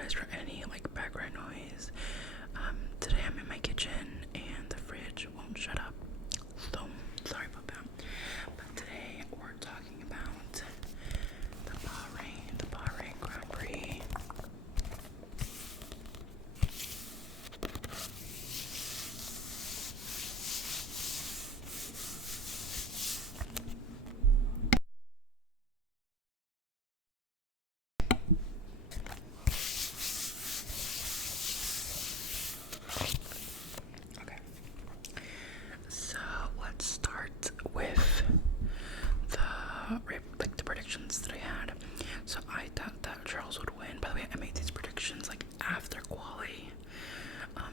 apologize for any like background noise. Today I'm in my kitchen and the fridge won't shut up, so sorry about that. But today we're talking about the Bahrain Grand Prix. Okay, so let's start with the predictions that I had. So I thought that Charles would win. By the way, I made these predictions like after quali.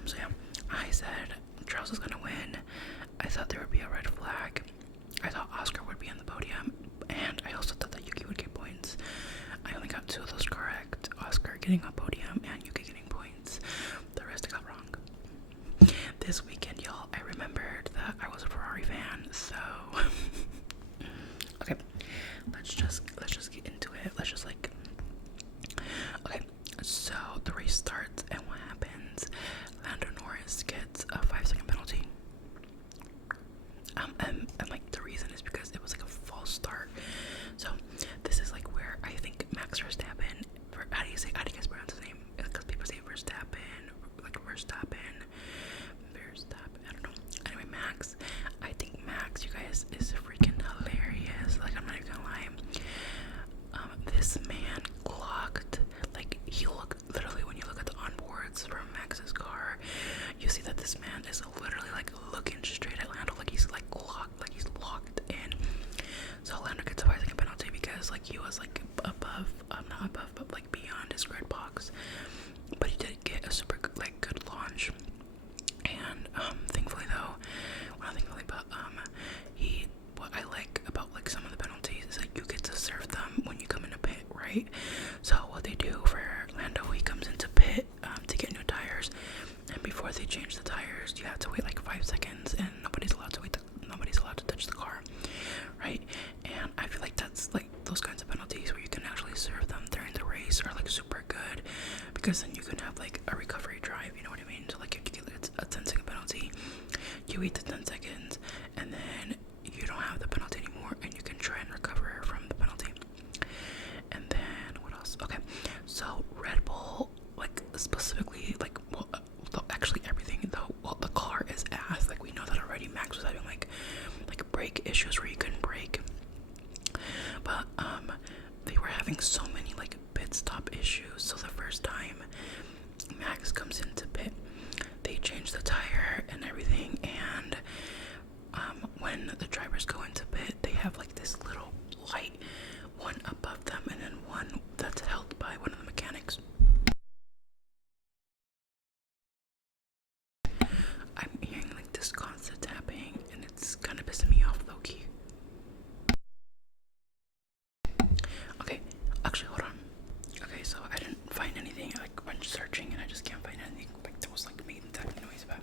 So yeah, I said Charles is gonna win. I thought there would be a red flag. I thought Oscar would be on the podium, and I also thought that Yuki would get points. I only got 2 of those correct. Oscar getting a podium and Yuki getting points. The rest I got wrong. This weekend, y'all, I remembered that I was a Ferrari fan, so okay. Let's just get into it. Okay, so the race starts and what happens? Lando Norris gets a 5-second penalty. And like the reason is because it was like a false start. So this is like where I think Max Verstappen, how do you guys pronounce his name? Because people say Verstappen, like Verstappen, I don't know. Anyway, Max, I think Max, you guys, is freaking hilarious. Like, I'm not even gonna lie. This man clocked, like, he looked, literally, when you look at the onboards from Max's car, you see that this man is literally, like, looking straight at Lando, like, he's, like, clocked, like, he's locked in. So Lando gets a 5-second penalty because, like, he was, like, above, not above, but, like, beyond his grid box. But he did get a super, like, good launch. And, thankfully, though, well, not thankfully, but, what I like about, like, some of the penalties is that you get to serve them when you come into pit, right? So what they do for Lando, he comes into pit, to get new tires, and before they change the tires, you have to wait, like, 5 seconds, and nobody's allowed to touch the car, right? And I feel like that's, like, those kinds of penalties where you can actually serve them during the race are, like, super good, because then you can have, like, a recovery drive, you know what I mean? So, like, if you get a 10-second penalty, you wait the 10 seconds, and then you don't have the penalty anymore, and you can try and recover from the penalty. And then, what else? Okay, so Red Bull, like, specifically, like, well, actually everything, though, well, the car is ass, like, we know that already. Max was having, like brake issues where you couldn't brake, but, they were having so many, like, pit stop issues. So the first time Max comes into pit, they change the tire and everything, and when the drivers go into pit, they have like this little light, one above them and then one that's held by one of the mechanics. I'm hearing like this constant tapping and it's kind of pissing me off, low-key. Okay, actually, hold on. Okay, so I didn't find anything. I like went searching and I just can't find anything. Like there was like making tapping noise, but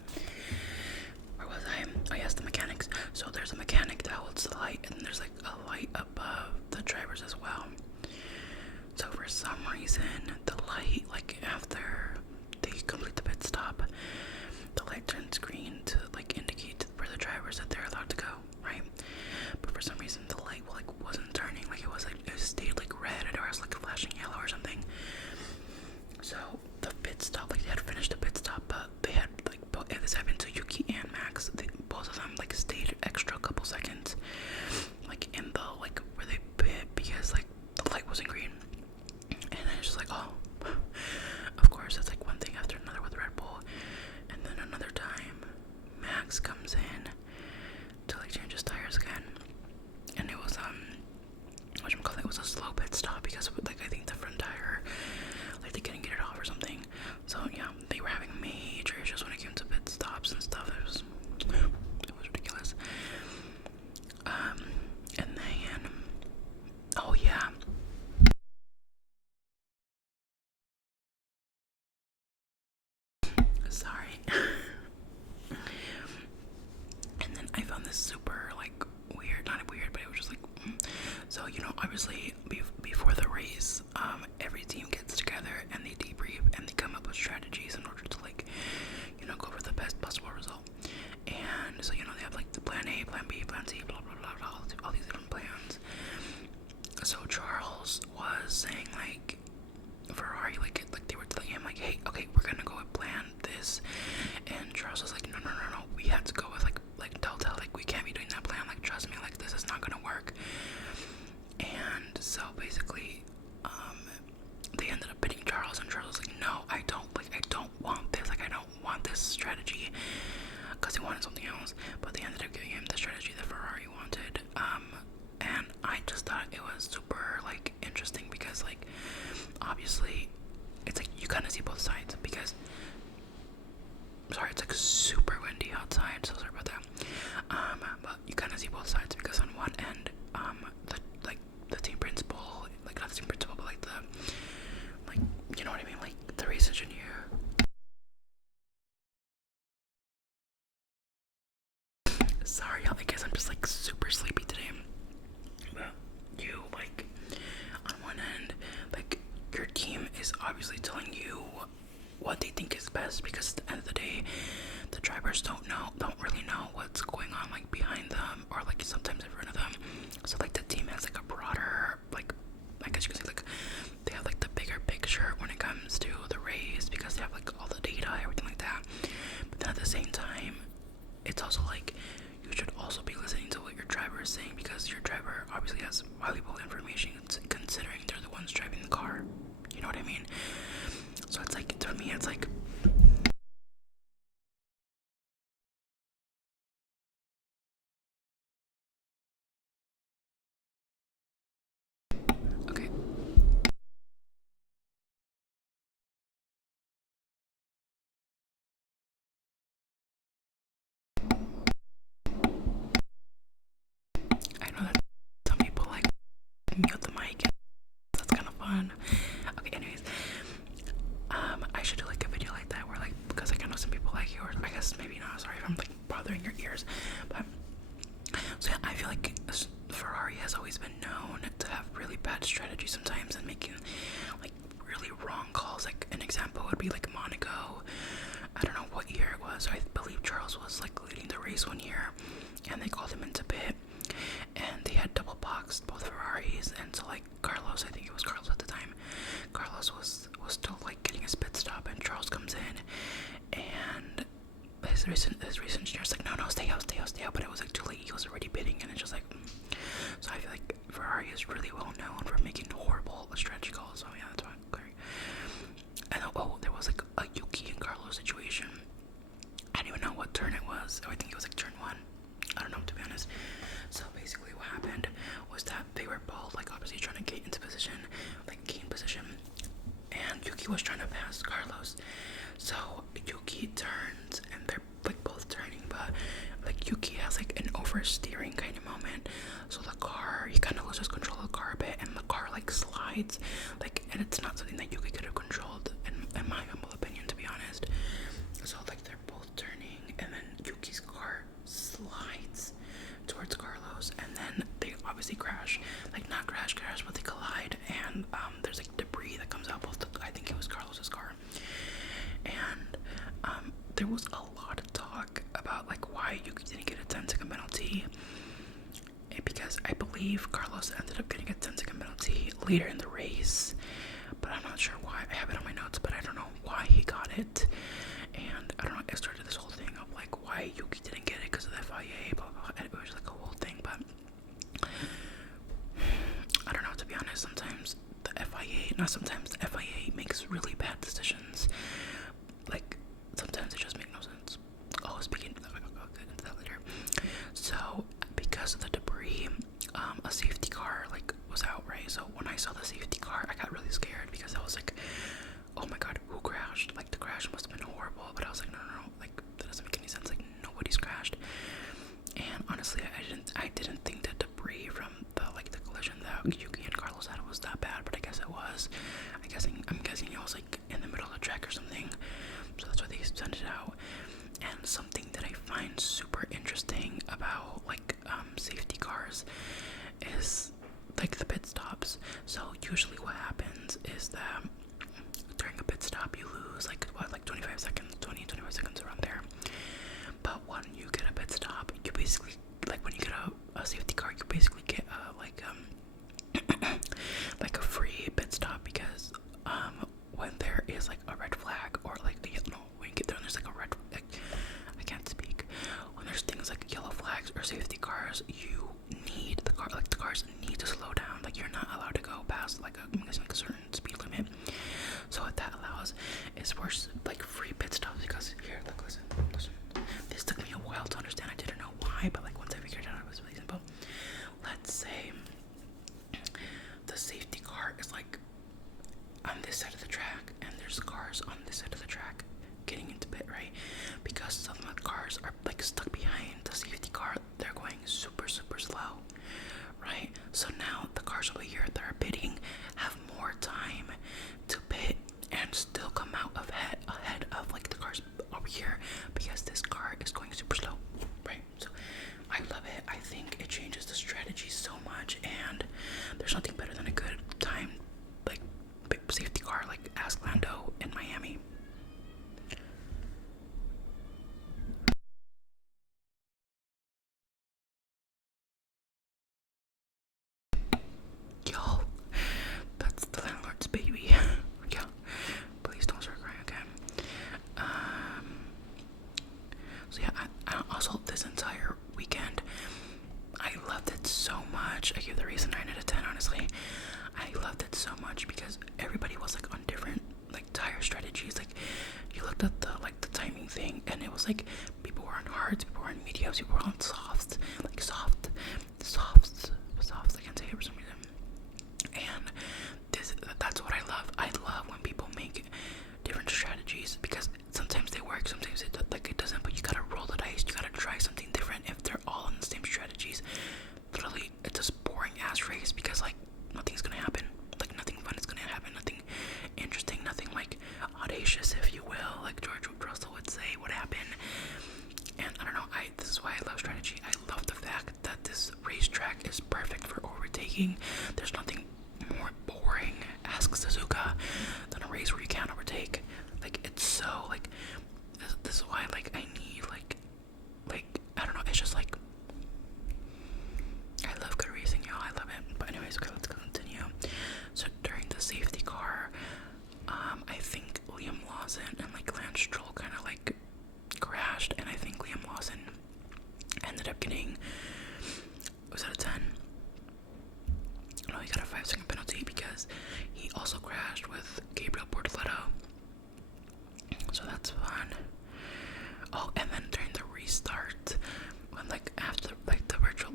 where was I? Oh yes, the mechanics. So there's a mechanic that holds the light, and there's like a light above the drivers as well. So for some reason, the light, like after they complete the pit stop, the light turns green to like indicate for the drivers that they're allowed to go, right? But for some reason, the light like wasn't turning. Like it stayed like red, or it was like flashing yellow or something. So the pit stop, like they had finished the pit stop, but they had like this happened to Yuki and Max. Both of them like stayed extra couple seconds, like in the like where they pit because like the light wasn't green. And then it's just like, oh, of course, it's like one thing after another with Red Bull. And then another time, Max comes in to like change his tires again, and it was whatchamacallit, it was a slow pit stop because like I think the front tire, like they couldn't get it off or something. So yeah, they were having major issues when it came to pit stops and stuff. It was ridiculous. And then, oh yeah. Sorry. And then I found this super like weird, not weird, but it was just like, so you know, obviously before before the race, every team gets together and they debrief and they come up with strategies in order to like, go for the best possible result. And so, they have like the plan A, plan B, plan C, blah blah blah, blah all these different plans. So Charles was saying like Ferrari, like they were telling him like, hey, okay, we're gonna go with plan this, and Charles was like, no, we have to go with like Delta, like we can't be doing that plan, like trust me, like this is not gonna work. And so basically, they ended up pitting Charles, and Charles was like, no, I don't want this, like I don't want this strategy, because he wanted something else. But they ended up giving him the strategy that Ferrari wanted. And I just thought it was super like interesting because like obviously it's like you kind of see both sides, because sorry, it's like super windy outside, so sorry about that. But you kind of see both sides, because on one end, the team principal, like not the team principal, but like the, like, you know what I mean, like the race engineer. Sorry, y'all, I guess I'm just like super sleepy today. But you, like, on one end, like your team is obviously telling you what they think is best, because at the end of the day, the drivers don't really know what's going on like behind them, or like sometimes in front of them. So like the team has like a broader, like, I guess you can say like they have like the bigger picture when it comes to the race, because they have like all the data, everything like that. But then at the same time, it's also like you should also be listening to what your driver is saying, because your driver obviously has valuable information considering they're the ones driving the car. You know what I mean? So it's like, to me, it's like, okay. I know that some people like mute the mic. That's kind of fun. Okay, anyways, I should do like a video like that where like, because like I know some people like it, or I guess maybe not. Sorry if I'm like bothering your ears, but so yeah, I feel like Ferrari has always been known to have really bad strategy sometimes and making like really wrong calls. Like an example would be like Monaco. I don't know what year it was. I believe Charles was like leading the race one year, and they called him into pit, and they had double boxed both Ferraris, and so like Carlos, I think it was Carlos at the time, Carlos was still like getting his pit stop, and Charles comes in, and his race engineer's like, no, stay out, but it was like too late, he was already pitting, and it's just like, so I feel like Ferrari is really well known for making horrible strategy calls. So yeah, that's why I'm clear. And there was like a Yuki and Carlos situation. I don't even know what turn it was. I think it was like turn 1. I don't know, to be honest. So basically what happened was that they were both like obviously trying to get into position, like gain position, and Yuki was trying to pass Carlos. So Yuki turns, and they're like both turning, but like Yuki has like an oversteering kind of moment. So the car, he kind of loses control of the car a bit, and the car like slides, like, and it's not something that Yuki could have controlled, in my humble opinion, to be honest. So like they're both turning, and then Yuki's car slides towards Carlos, and then they obviously crash, like not crash, but they collide, and there's like debris that comes out both. I think it was Carlos's car, and there was a lot of talk about like why Yuki didn't get a 10-second penalty, because I believe Carlos ended up getting a 10-second penalty later in the race, but I'm not sure why. I have it on my notes, but I don't know why he got it. And I don't know, it started this whole thing of like why Yuki didn't get it because of the FIA, blah, blah, blah. And it was like a whole thing, but I don't know, to be honest. Sometimes the FIA makes really bad decisions. Like sometimes it just makes no sense. Oh, speaking of that, I'll get into that later. So because of the debris, a safety car like was out, right? So when I saw the safety car, I got really scared, because I was like, oh my god, who crashed? Like the crash must have been horrible. But I was like, no, like that doesn't make any sense. Like nobody's crashed. And honestly, I didn't think that debris from the collision that Yuki and Carlos had was that bad, but I guess it was. I'm guessing it was like in the middle of the track or something. So that's why they sent it out. And something that I find super interesting about like safety cars is like the pit stops. So usually what happens is that during a pit stop you lose like 25 seconds, 25 seconds around there. But when you get a pit stop, you basically, like when you get a safety car, you basically get like a free pit stop, because when there is like a red flag, or like when you get there and there's like a red, like, I can't speak, when there's things like yellow flags or safety cars, you need the cars need to slow down. Like you're not allowed to go past like a certain speed limit. So what that allows is for like free pit stops, because here, look, listen. This took me a while to understand. I didn't know why, but like once I figured it out, it was really simple. Let's say the safety car is like on this side of the track, and there's cars on this side of the track getting into pit, right? Because some of the cars are like stuck behind the safety car. They're going super slow, right? So now the cars over here that are pitting have more time to pit and still come out ahead of like the cars over here, because this car is going super slow, right? So I love it. I think it changes the strategy so much, and there's nothing better than a good time like safety car. Like ask Lando in Miami. Y'all, that's the landlord's baby. Yeah, please don't start crying, okay? So yeah, I also, this entire weekend, I loved it so much. I give the race a 9 out of 10, honestly. I loved it so much because everybody was like on different like tire strategies. Like you looked at the timing thing, and it was like people were on hards, people were on mediums, people were on softs, like softs. I can't say it for some reason. And that's what I love. I love when people make different strategies, because sometimes they work, sometimes it doesn't. But you gotta roll the dice. You gotta try something different. If they're all on the same strategies, literally, it's a boring ass race, because like nothing's gonna happen. Like nothing fun is gonna happen. Nothing interesting. Nothing like audacious, if you will, like George Russell would say, would happen. And I don't know. This is why I love strategy. I love the fact that this racetrack is perfect for overtaking. There's nothing more boring, ask Suzuka, than a race where you can't overtake. Like it's so like this is why like I need like I don't know, it's just like I love good racing, y'all. I love it. But anyways, okay, let's continue. So during the safety car, I think Liam Lawson and like Lance Stroll kind of like crashed, and I think Liam Lawson ended up getting, was that a 10? No, he got a 5-second penalty because he also crashed with Gabriel Bortoleto. So that's fun. Oh, and then during the restart, when like after like the virtual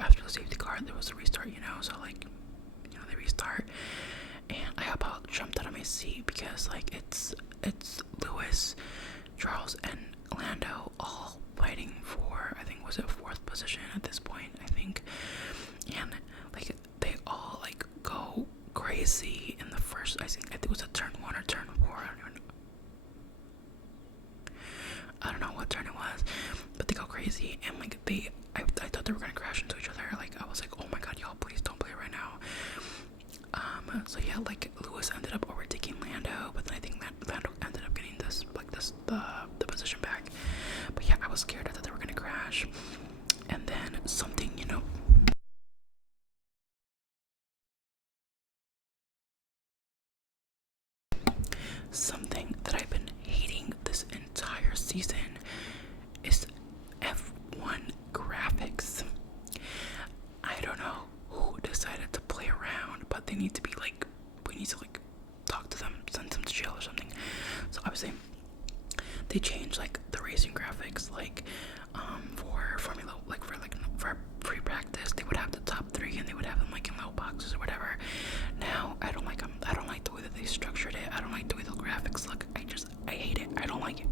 after the safety car, there was a restart, so like they restart, and I about jumped out of my seat, because like it's Lewis, Charles, and Lando all fighting for, I think, was it 4th position at this point, I think. And like they all like go crazy in the first, I think it was a turn 1 or turn 4, I don't know what turn it was, but they go crazy, and like I thought they were gonna crash into each other. Like I was like, oh my god, y'all, please don't play right now. So yeah, like Lewis ended up overtaking Lando, but then I think that Lando ended up getting the position back. But yeah, I was scared. I thought they were gonna crash, and then something, something that I've been hating this entire season is F1 graphics. I don't know who decided to play around, but we need to talk to them, send them to jail or something. So obviously they changed like the racing graphics, like for Formula, for free practice, they would have the top 3 and they would have them like in low boxes or whatever. Now I don't like them. I don't like the way that they structured it. I don't like the way the graphics look. I hate it. I don't like it.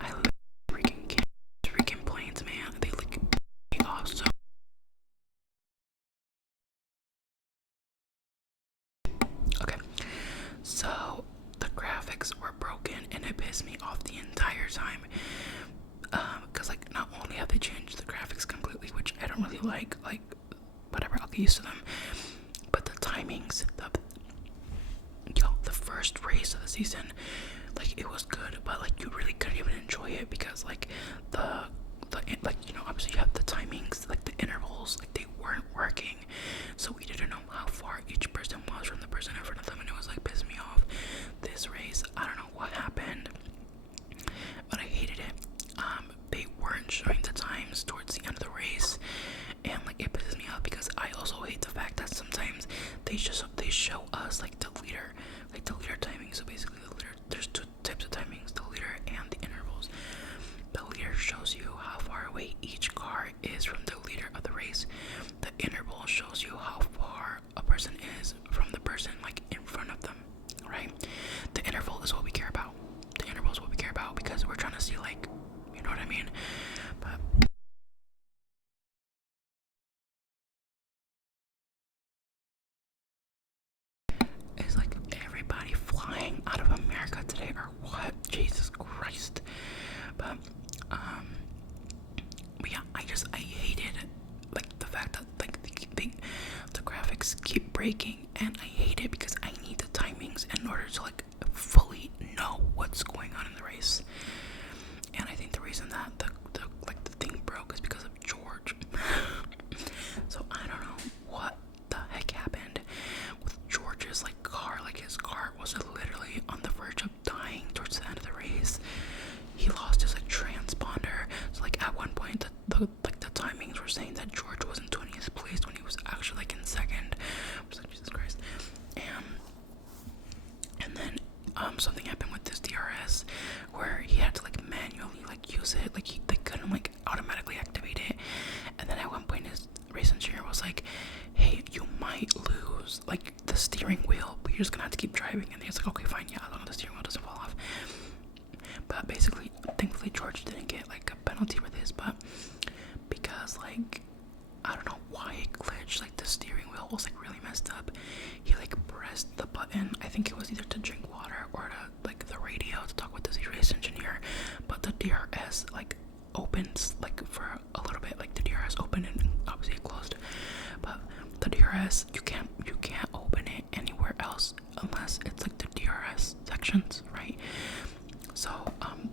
I love freaking planes, man. They look awesome. Okay, so the graphics were broken, and it pissed me off the entire time. Cause like not only have they changed the graphics completely, which I don't really like. Like, whatever, I'll get used to them. But the timings, the first race of the season, like, it was good, but like you really couldn't even enjoy it because like the like, you know, obviously you have the timings, like the intervals, like they weren't working, so we didn't know how far each person was from the person in front of them, and it was like pissed me off. This race, I don't know what happened, but I hated it. They weren't showing the times towards the end of the race, and like it pisses me off because I also hate the fact that sometimes they show us like the leader timing. So basically the leader, there's two types of timings, the leader and the intervals. The leader shows you how far away each car is from the leader of the race. The interval shows you how far a person is from the person like in front of them, right? The interval is what we care about. The interval is what we care about because we're trying to see, like, you know what I mean? But it's like everybody flying out of America today or what? Jesus Christ. But yeah, I hated like the fact that like the graphics keep breaking, and I hate it because I need the timings in order to like fully know what's going on in the race. And I think the reason that the thing broke is because of George. So I don't know what the heck happened with George's like car. Like his car was literally on the verge of dying towards the end of the race. He lost his like transponder. So like at one point the timings were saying that George was in 20th place when he was actually like in second. I was like, Jesus Christ. And then something happened with this DRS where he had to like manually like use it. Like they couldn't like automatically activate it. And then at one point his race engineer was like, hey, you might lose like the steering wheel, but you're just gonna have to keep driving. And he's like, okay, fine, yeah, as long as the steering wheel doesn't fall off. But basically, thankfully George didn't get like a penalty for this, but because like I don't know why it glitched, like the steering wheel was like really messed up. He like pressed the button, I think it was either to drink water or to like the radio to talk with the race engineer, but the DRS like opens like for a little bit, like the DRS opened and obviously it closed. But the DRS, you can't open it anywhere else unless it's like the DRS sections, right? So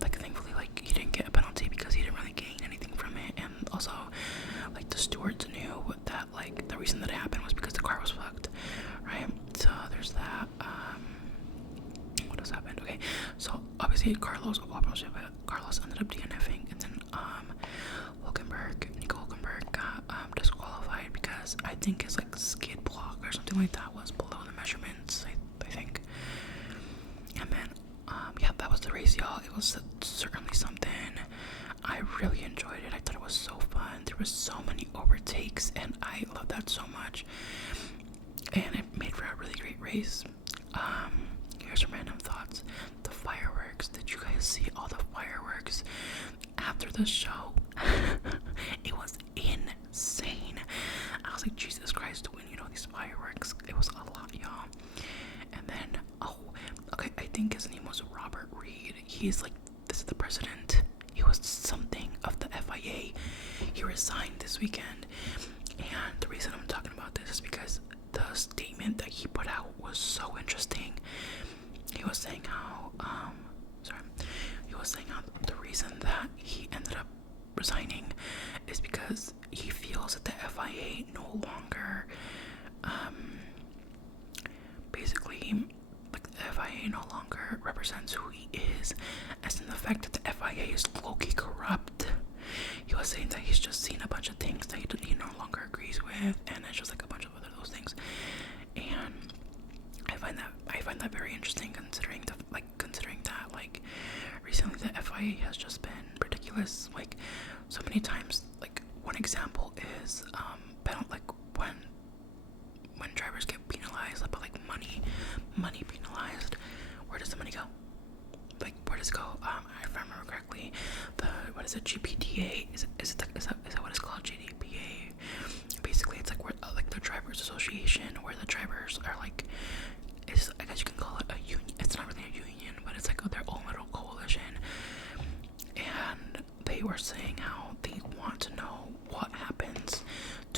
like thankfully like he didn't get a penalty because he didn't really gain anything from it, and also like the stewards knew that like the reason that it happened was because the car was fucked, right? So there's that. What else happened? Okay, so obviously Carlos ended up DNFing, and then Nico Hülkenberg got disqualified because I think his like skid block or something like that was below the measurements, I think. And then yeah, that was the race, y'all. It was certainly something. I really enjoyed it. I thought it was so fun. There was so many overtakes, and I love that so much. And it made for a really great race. Here's some random thoughts. The fireworks. Did you guys see all the fireworks after the show? It was insane. I was like, Jesus Christ, when you know these fireworks, it was a lot, y'all. And then, okay, I think his name was Robert Reed. He's like, this is the president. He was something of the FIA. He resigned this weekend. And the reason I'm talking about this is because the statement that he put out was so interesting. He was saying how, the reason that he ended up resigning is because he feels that the FIA no longer, basically, like the FIA no longer represents who he is, as in the fact that the FIA is low-key corrupt. He was saying that he's just seen a bunch of things that he no longer agrees with, and it's just like a bunch of other those things. And I find that very interesting, considering that like recently the FIA has just been ridiculous. Like so many times, like one example is like when drivers get penalized, but like money penalized, where does the money go? Like where does it go? If I remember correctly,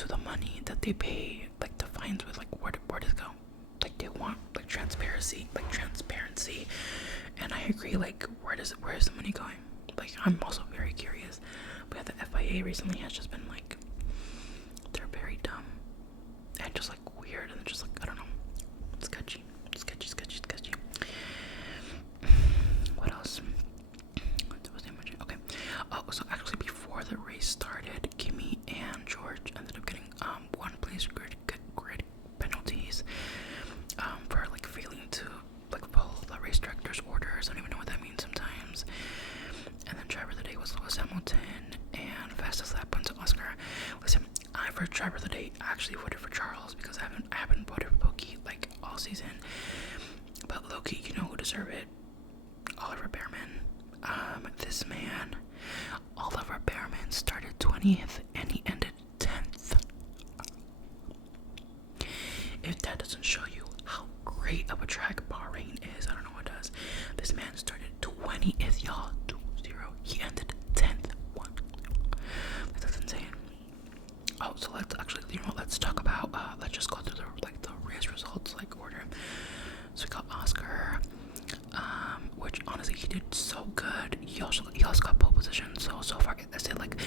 to the money that they pay, like the fines with, like where does it go? Like they want like transparency, and I agree. Like where is the money going? Like I'm also very curious. But yeah, the FIA recently has just been like, they're very dumb and just like weird and just like, I don't know, sketchy. What else? Okay. Oh, so actually before the race started, Kimmy and George ended up getting one place grid penalties for like failing to like follow the race director's orders. I don't even know what that means sometimes. And then driver of the day was Lewis Hamilton, and fastest lap went to Oscar. Listen, for driver of the day, I actually voted for Charles because I haven't voted for Pokey like all season. But Loki, you know who deserved it? Oliver Behrman. This man, Oliver Behrman, started 20th and he ended 10th. If that doesn't show you how great of a track Bahrain is, I don't know what does. This man started 20th, y'all. 2-0. He ended 10th. 1. That's insane. Oh, so let's talk about. Let's just go through the race results like order. So we got Oscar, which honestly he did so good. He also got pole position. So far, I said like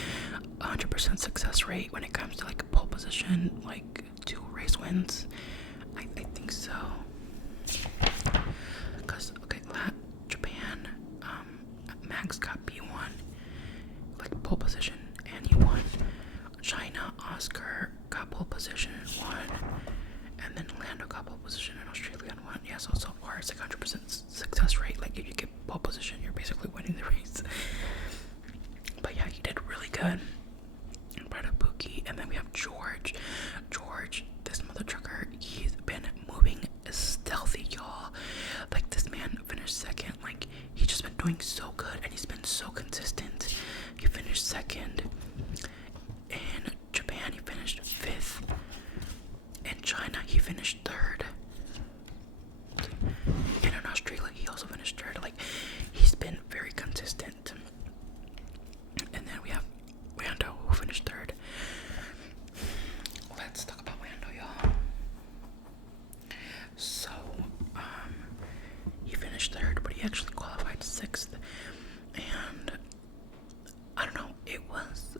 100% success rate when it comes to like pole position, like 2 race wins. I think so. Cause okay, Japan, Max got P1, like pole position, and he won. China, Oscar got pole position and won. And then Lando got pole position in Australia and won. Yeah, so far it's like 100% success rate. Like if you get pole position, you're basically winning the race. But yeah, he did really good. Right up Pookie. And then we have George. This mother trucker, he's been moving stealthy, y'all. Like this man finished second. Like he's just been doing so good and he's been so consistent. He finished second. In Japan, he finished 5th. In China, he finished 3rd. And in Australia, he also finished 3rd. Like, he's been very consistent. And then we have Lando, who finished 3rd. Let's talk about Lando, y'all. So, he finished 3rd, but he actually qualified 6th. And I don't know, it was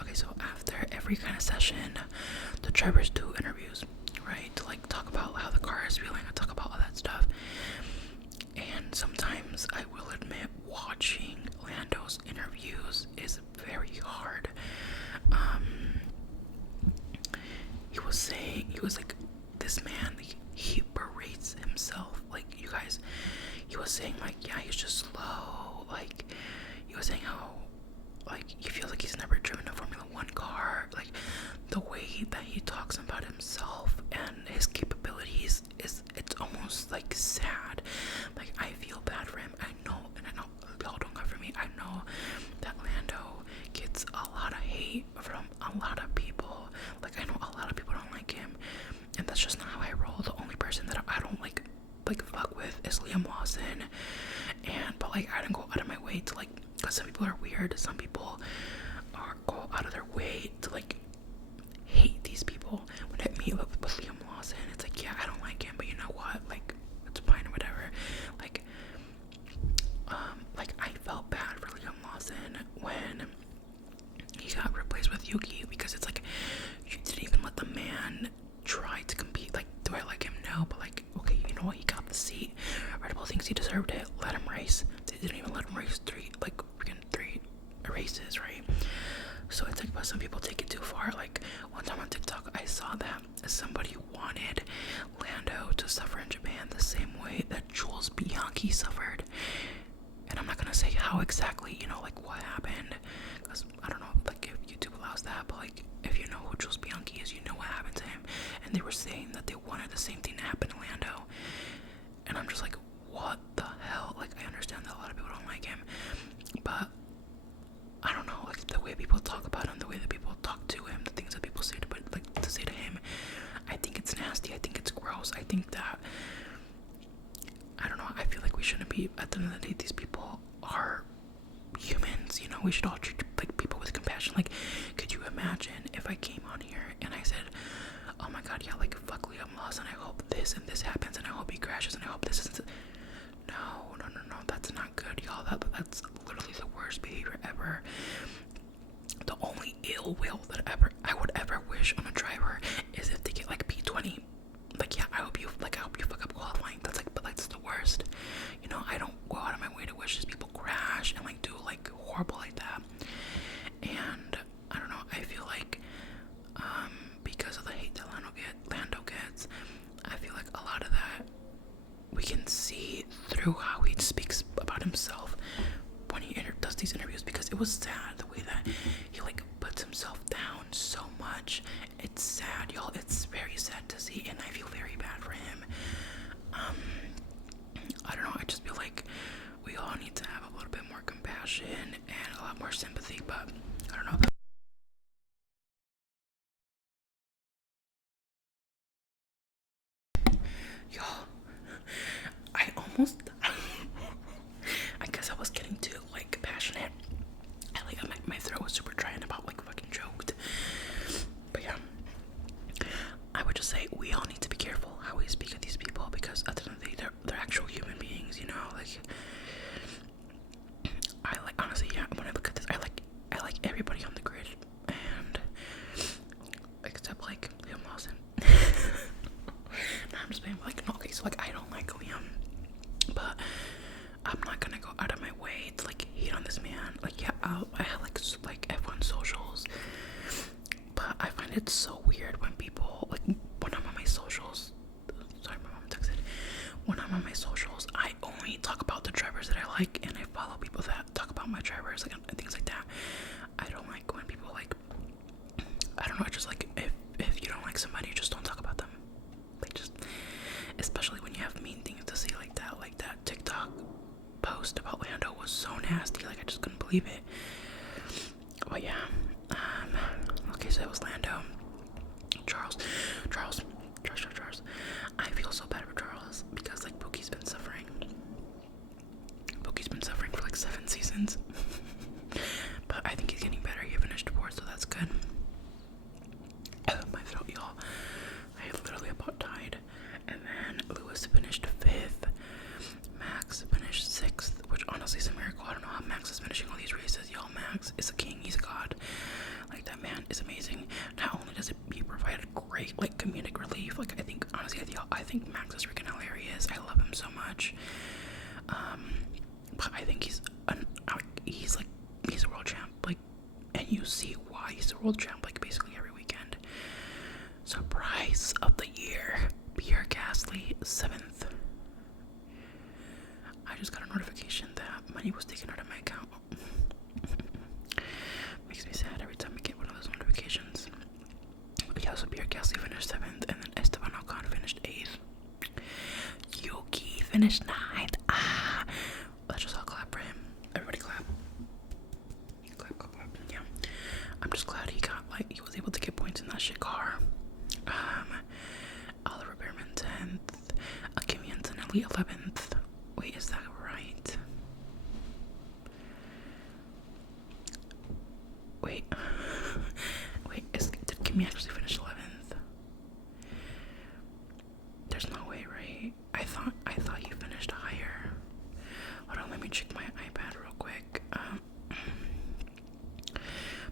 okay, so after every kind of session, the drivers do interviews, right? To like talk about how the car is feeling and talk about all that stuff. And sometimes I will admit watching Lando's interviews is very hard. He was like, this man, like, he berates himself. Like, you guys, he was saying like, yeah, he's just slow. Like, he was saying how like he feels like he's never driven a Formula 1 car. Like the way that he talks about himself and his capabilities it's almost like sad. Like I feel bad for him. I know y'all don't come for me. I know that Lando gets a lot of hate from a lot of people. Like I know a lot of people don't like him, and that's just not how I roll. The only person that I don't like fuck with is Liam Lawson, but like I don't go out of my way to like, because some people are weird. Some people go out of their way to like hate these people. When I meet with Liam Lawson, it's like, yeah, I don't like him, but you know what? Like, it's fine or whatever. Like I felt bad for Liam Lawson when he got replaced with Yuki, because it's like you didn't even let the man try to compete. Like, do I like him? No, but like, okay, you know what? He got the seat. Red Bull thinks he deserved it. Let him race. They didn't even let him race 3 races, right? So it's like, but some people take it too far. Like one time on TikTok, I saw that somebody wanted Lando to suffer in Japan the same way that Jules Bianchi suffered. And I'm not gonna say how exactly, you know, like what happened, because I don't know, like if YouTube allows that, but like if you know who Jules Bianchi is, you know what happened to him. And they were saying that they wanted the same thing to happen to Lando. And I'm just like, what the hell? Like I understand that a lot of people don't like him, but I don't know, like the way people talk about him, the way that people talk to him, the things that people say to say to him, I think it's nasty. I think it's gross. I think that, I don't know, I feel like we shouldn't be, at the end of the day, these people are humans, you know, we should all treat like people with compassion. Like, could you imagine if if I came on here and I said, oh my god, yeah, like fuck Liam Lawson, I hope this and this happens, and I hope he crashes, and I hope this is no, that's not good, y'all. That's literally the worst behavior ever. The only ill will that I would ever wish on a driver is if they get like P20. Like, yeah, I hope you fuck up qualifying. That's like, but like, that's the worst. You know, I don't go out of my way to wish these people crash and like do like horrible like that. And I don't know, I feel like because of the hate that Lando gets, I feel like a lot of that we can see through how he speaks about himself when he does these interviews, because it was sad the way that he like puts himself down so much. It's sad, y'all. It's very sad to see, and I feel very bad for him. I don't know, I just feel like we all need to have a little bit more compassion and a lot more sympathy, but I don't know. Y'all, I guess I was getting too like passionate. My throat was super dry and about like fucking choked. But yeah, I would just say we all need to be careful how we speak of these people, because at the end of the day, they're actual human beings, you know. Like, I like, honestly, yeah, when I look at this, I like everybody on the grid, and except like Liam Lawson. No, I'm just being like, no, okay, so like I don't like Liam, but I'm not gonna go out of my way to like hate on this man. Like, yeah, I have like F1 socials, but I find it so weird when people like, when I'm on my socials. Sorry, my mom texted. When I'm on my socials, I only talk about the drivers that I like, and I follow people that talk about my drivers, like, and things like that. I don't like when people like, I don't know, just like, if you don't like somebody, just don't talk about them. Like, just, especially when you have mean things to say like that TikTok post about Lando was so nasty, like I just couldn't believe it. But yeah, okay, so it was Lando. Charles. I feel so bad for Charles, because like Pookie's been suffering for like 7 seasons. But I think he's getting better. He finished 4th, so that's good. My throat, y'all. I literally about died. And then Lewis finished 5th. Max finished 6th, which honestly is a miracle. I don't know how Max is finishing all these races. Y'all, Max is a king. He's a god. Like, that man is amazing. Not only does he provide great like comedic relief, like I think Max is freaking hilarious. I love him so much. But I think he's a world champ. Like, and you see why he's a world champ like basically every weekend. Surprise of the year, Pierre Gasly 7th. I just got a notification that money was taken out of my account. Makes me sad every time I get one of those notifications. But yeah, so Pierre Gasly finished 7th, and then Esteban Ocon finished 8th. Yuki finished 9th. Let's just all clap for him. Everybody clap. Clap. Yeah. I'm just glad he was able to get points in that shit car. Oliver Behrman 10th. Kimi Antonelli 11th. Wait, is that right? Wait, did Kimi actually finish 11th? There's no way, right? I thought he finished higher. Hold on, let me check my iPad real quick.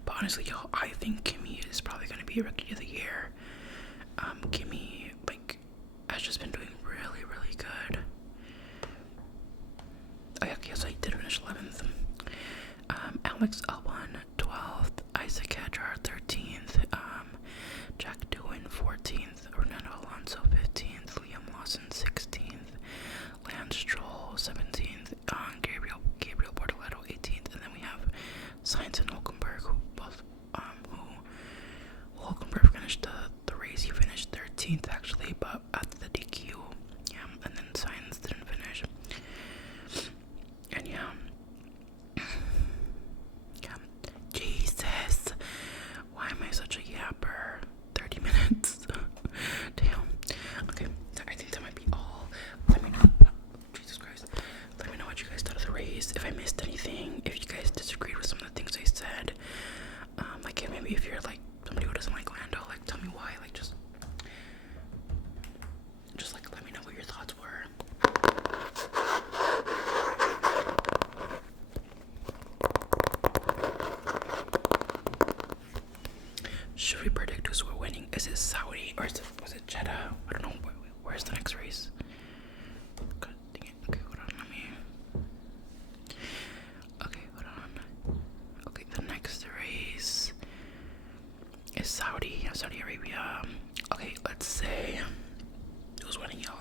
But honestly, y'all, I think Kimi is probably gonna be Rookie of the Year. Kimi, like, has just been doing really, really good. Oh yeah, okay, so he did finish 11th. Alex Albon 12th, Isaac Hadjar 13th, Jack Doohan 14th, Fernando Alonso 15th, Liam Lawson 16th, Lance Stroll 17th, Gabriel Bortoleto 18th, and then we have Sainz and Hulkenberg, who both Hulkenberg who's winning. Is it Saudi or was it Jeddah? I don't know. Where's the next race? God dang it. Okay, hold on. Let me. Okay, hold on. Okay, the next race is Saudi Arabia. Okay, let's say who's winning, y'all.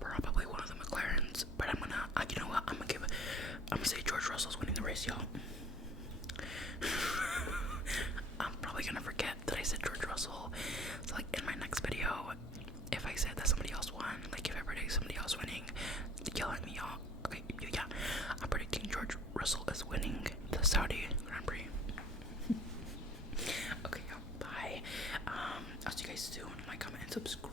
Probably one of the McLarens, but I'm gonna, you know what? I'm gonna say George Russell's winning the race, y'all. I'm probably gonna forget that I said George Russell. So like in my next video, if I said that somebody else won, like if I predict somebody else winning, yell at me, y'all. Okay, yeah, I'm predicting George Russell is winning the Saudi Grand Prix. Okay, y'all, bye. I'll see you guys soon. Like, comment, and subscribe.